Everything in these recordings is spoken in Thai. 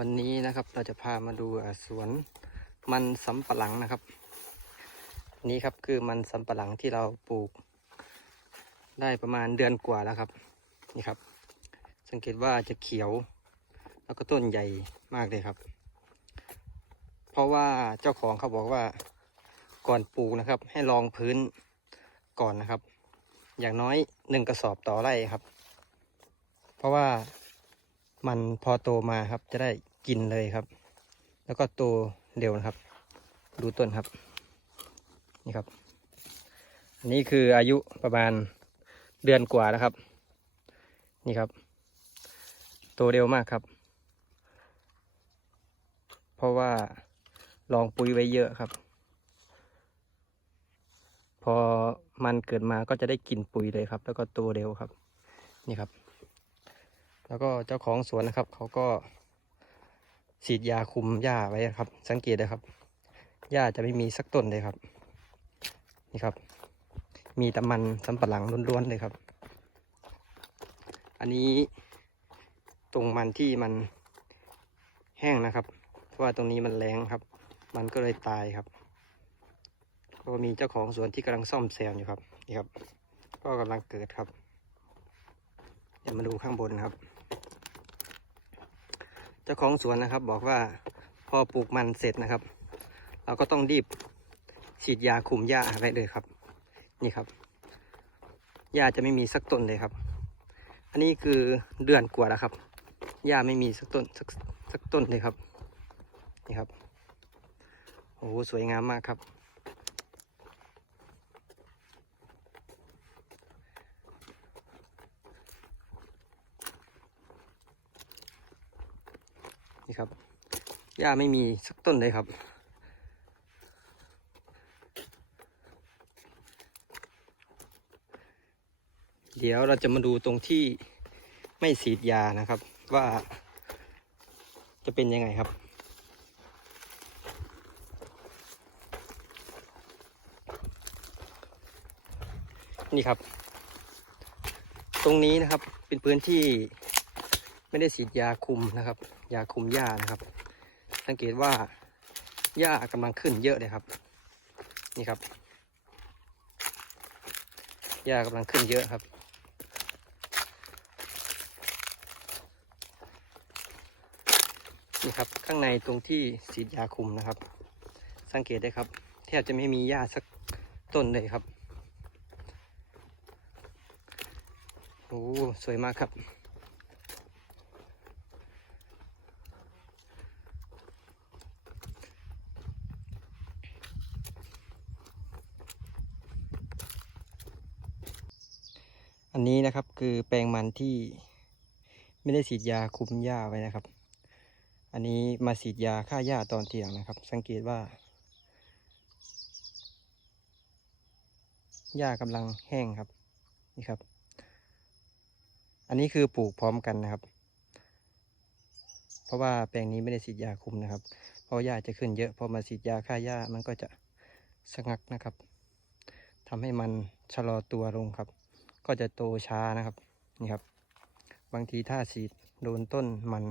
วันนี้นะครับเราจะพามาดูสวนมันสำปะหลังนะครับ นี่ครับคือมันสำปะหลังที่เราปลูก ได้ประมาณเดือนกว่าแล้วครับ นี่ครับ สังเกตว่าจะเขียว แล้วก็ต้นใหญ่มากเลยครับ เพราะว่าเจ้าของเขาบอกว่าก่อนปลูกนะครับ ให้ลองพื้นก่อนนะครับ อย่างน้อยหนึ่งกระสอบต่อไร่ครับ เพราะว่า มันพอโตมาครับ จะได้กินเลยครับ แล้วก็โตเร็วนะครับ ดูต้นครับ นี่ครับ อันนี้คืออายุประมาณเดือนกว่าแล้วครับ นี่ครับ โตเร็วมากครับ เพราะว่าลองปุ๋ยไว้เยอะครับ พอมันเกิดมาก็จะได้กินปุ๋ยเลยครับ แล้วก็โตเร็วครับ นี่ครับ แล้วก็เจ้าของสวนนะครับ เขาก็ฉีดยาคุมหญ้าไว้ครับ สังเกตนะครับหญ้าจะไม่มีสักต้นเลยครับ นี่ครับ มีแต่มันสำปะหลังล้วนๆเลยครับ อันนี้ตรงมันที่มันแห้งนะครับ เพราะว่าตรงนี้มันแรงครับ มันก็เลยตายครับ ก็มีเจ้าของสวนที่กำลังซ่อมแซมอยู่ครับ นี่ครับ ก็กำลังเกิดครับ เดี๋ยวมาดูข้างบนนะครับ เจ้าของสวนนะครับบอกว่าพอปลูกมันเสร็จนะครับ เราก็ต้องรีบฉีดยาคุมหญ้าไว้เลยครับ นี่ครับหญ้าจะไม่มีสักต้นเลยครับ อันนี้คือเดือนกว่าแล้วครับหญ้าไม่มีสักต้นสักสักต้นเลยครับนี่ครับโอ้โหสวยงามมากครับ นี่ครับหญ้าไม่มีสักต้นเลยครับ เดี๋ยวเราจะมาดูตรงที่ไม่ฉีดยานะครับ ว่าจะเป็นยังไงครับนี่ครับ ตรงนี้นะครับเป็นพื้นที่ไม่ได้ฉีดยาคุมนะครับ ยาคุมหญ้านะครับ สังเกตว่าหญ้ากำลังขึ้นเยอะเลยครับ นี่ครับหญ้ากำลังขึ้นเยอะครับ นี่ครับข้างในตรงที่ฉีดยาคุมนะครับ สังเกตได้ครับ แทบจะไม่มีหญ้าสักต้นเลยครับโอ้สวยมากครับ นะครับ คือแปลงมันที่ไม่ได้ฉีดยาคุมหญ้าไว้นะครับ อันนี้มาฉีดยาฆ่าหญ้าตอนเที่ยงนะครับ สังเกตว่าหญ้ากำลังแห้งครับนี่ครับ อันนี้คือปลูกพร้อมกันนะครับ เพราะว่าแปลงนี้ไม่ได้ฉีดยาคุมนะครับ เพราะหญ้าจะขึ้นเยอะพอมาฉีดยาฆ่าหญ้ามันก็จะสงักนะครับทำให้มันชะลอตัวลงครับ ก็จะโตช้านะครับนี่ครับ บางทีถ้าฉีดโดนต้นมัน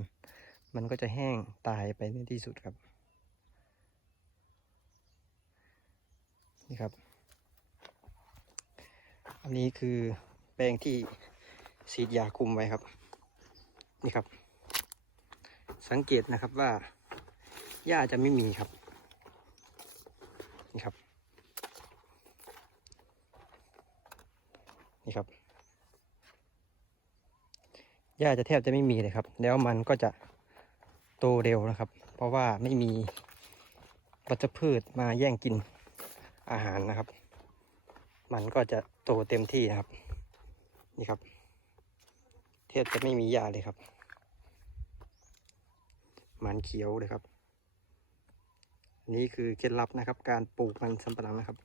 มันก็จะแห้งตายไปในที่สุดครับ นี่ครับ อันนี้คือแปลงที่ฉีดยาคุมไว้ครับ นี่ครับ สังเกตนะครับว่าหญ้าจะไม่มีครับ นี่ครับ นี่ครับหญ้าจะแทบจะไม่มีเลยครับ แล้วมันก็จะโตเร็วนะครับ เพราะว่าไม่มีวัชพืชมาแย่งกินอาหารนะครับ มันก็จะโตเต็มที่นะครับ นี่ครับแทบจะไม่มีหญ้าเลยครับ มันเขียวเลยครับ นี่คือเคล็ดลับนะครับ การปลูกมันสำปะหลังนะครับ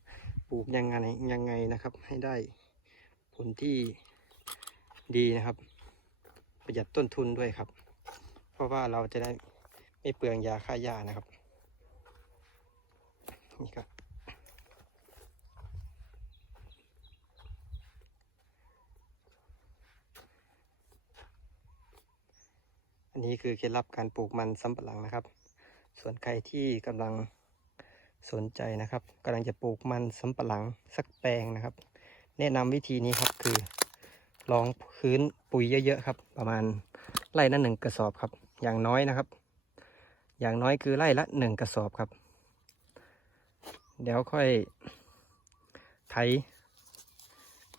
ปลูกยังไงยังไงนะครับ ให้ได้ ผลที่ดีนะครับ ประหยัดต้นทุนด้วยครับ เพราะว่าเราจะได้ไม่เปลืองยาฆ่าหญ้านะครับนี่ครับอันนี้คือเคล็ดลับการปลูกมันสำปะหลังนะครับ ส่วนใครที่กำลังสนใจนะครับกำลังจะปลูกมันสำปะหลังสักแปลงนะครับ แนะนำวิธีนี้ครับคือลองพื้นปุ๋ยเยอะๆครับ ประมาณไร่ละหนึ่งกระสอบครับ อย่างน้อยนะครับ อย่างน้อยคือไร่ละหนึ่งกระสอบครับ เดี๋ยวค่อยไถ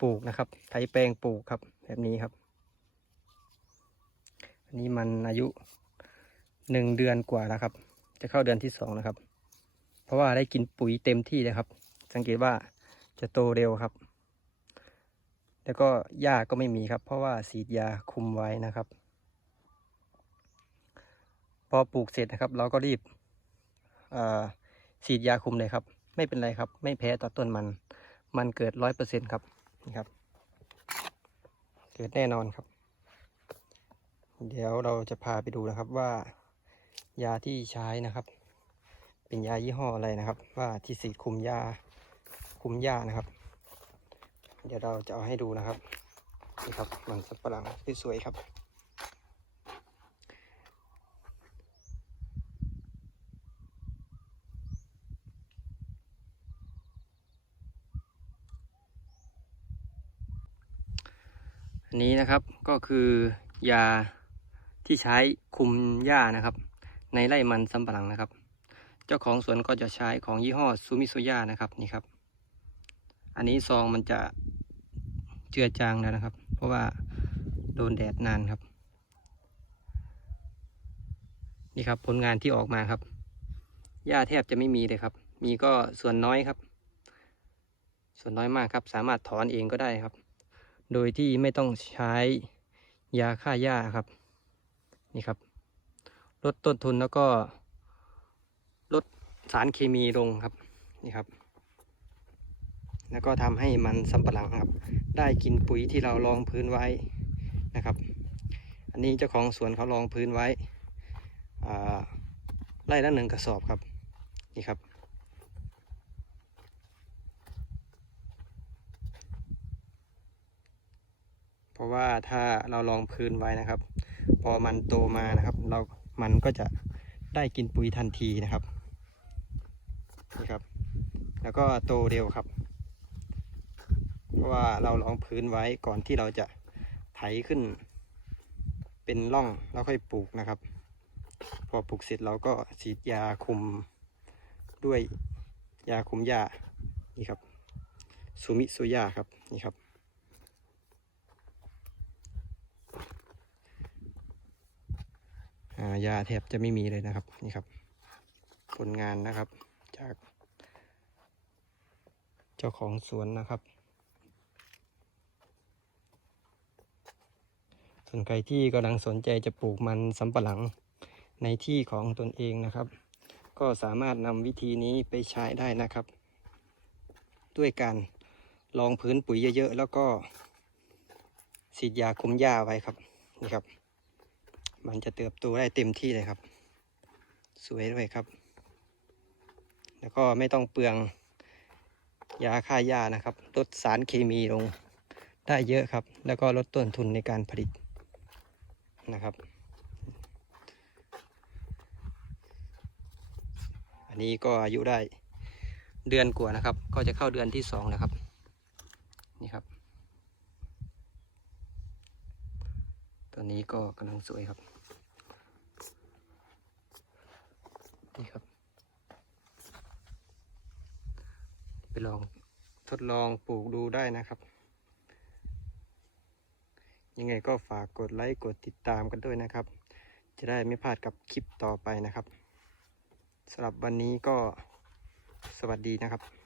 ปลูกนะครับไถแปลงปลูกครับ แบบนี้ครับ อันนี้มันอายุหนึ่งเดือนกว่าแล้วครับ จะเข้าเดือนที่สองนะครับ เพราะว่าได้กินปุ๋ยเต็มที่เลยครับ สังเกตว่าจะโตเร็วครับ แล้วก็หญ้าก็ไม่มีครับ เพราะว่าฉีดยาคุมไว้นะครับ พอปลูกเสร็จนะครับ เราก็รีบอ่าฉีดยาคุมเลยครับ ไม่เป็นไรครับ ไม่แพ้ต่อต้นมัน มันเกิดร้อยเปอร์เซ็นต์ครับนี่ครับ เกิดแน่นอนครับ เดี๋ยวเราจะพาไปดูนะครับว่ายาที่ใช้นะครับ เป็นยายี่ห้ออะไรนะครับ ว่าที่สีดคุมยาคุมหญ้านะครับ เดี๋ยวเราจะเอาให้ดูนะครับนี่ครับมันสับปะหลังสวยๆครับ อันนี้นะครับก็คือยาที่ใช้คุมหญ้านะครับ ในไร่มันสำปะหลังนะครับ เจ้าของสวนก็จะใช้ของยี่ห้อซูมิโซยานะครับนี่ครับ อันนี้ซองมันจะเจือจางแล้วนะครับ เพราะว่าโดนแดดนานครับ นี่ครับผลงานที่ออกมาครับหญ้าแทบจะไม่มีเลยครับ มีก็ส่วนน้อยครับ ส่วนน้อยมากครับ สามารถถอนเองก็ได้ครับ โดยที่ไม่ต้องใช้ยาฆ่าหญ้าครับ นี่ครับ ลดต้นทุนแล้วก็ลดสารเคมีลงครับ นี่ครับ แล้วก็ทำให้มันสำปะหลังครับ ได้กินปุ๋ยที่เรารองพื้นไว้นะครับ อันนี้เจ้าของสวนเขารองพื้นไว้ไร่ละหนึ่งกระสอบครับนี่ครับ เพราะว่าถ้าเราลองพื้นไว้นะครับ พอมันโตมานะครับ เรามันก็จะได้กินปุ๋ยทันทีนะครับนี่ครับ แล้วก็โตเร็วครับ เพราะว่าเราลองพื้นไว้ก่อนที่เราจะไถขึ้น เป็นร่องแล้วค่อยปลูกนะครับ พอปลูกเสร็จเราก็ฉีดยาคุมด้วยยาคุมหญ้านี่ครับซูมิโซยาครับนี่ครับายาแทบจะไม่มีเลยนะครับนี่ครับ ผลงานนะครับจาก เจ้าของสวนนะครับ ส่วนใครที่กำลังสนใจจะปลูกมันสำปะหลังในที่ของตนเองนะครับ ก็สามารถนำวิธีนี้ไปใช้ได้นะครับ ด้วยการลองพื้นปุ๋ยเยอะๆ แล้วก็ฉีดยาคุมหญ้าไว้ครับนี่ครับ มันจะเติบโตได้เต็มที่เลยครับ สวยด้วยครับ แล้วก็ไม่ต้องเปลืองยาฆ่าหญ้านะครับ ลดสารเคมีลงได้เยอะครับ แล้วก็ลดต้นทุนในการผลิต นะครับ อันนี้ก็อายุได้เดือนกว่านะครับ ก็จะเข้าเดือนที่สองแล้วครับ นี่ครับ ตัวนี้ก็กำลังสวยครับ นี่ครับ ไปลองทดลองปลูกดูได้นะครับ ยังไงก็ฝากกดไลค์กดติดตามกันด้วยนะครับ จะได้ไม่พลาดกับคลิปต่อไปนะครับสำหรับวันนี้ก็สวัสดีนะครับ